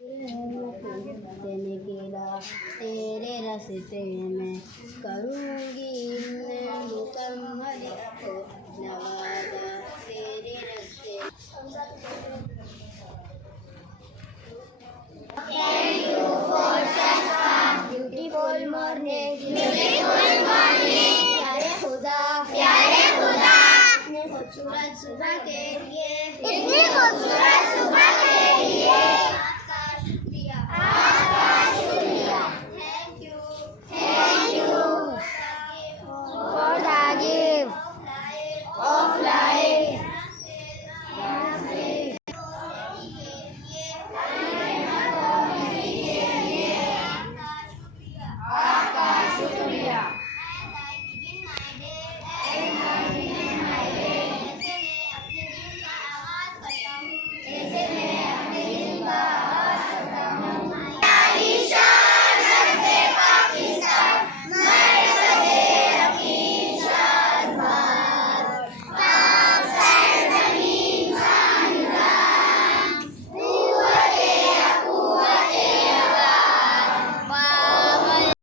तेने केला तेरे रास्ते में करूँगी मुकम्मल नवादा तेरे रास्ते। Thank you for such a beautiful morning. Beautiful morning. प्यारे खुदा ने खूबसूरत सुबह के लिए इतनी खूबसूरत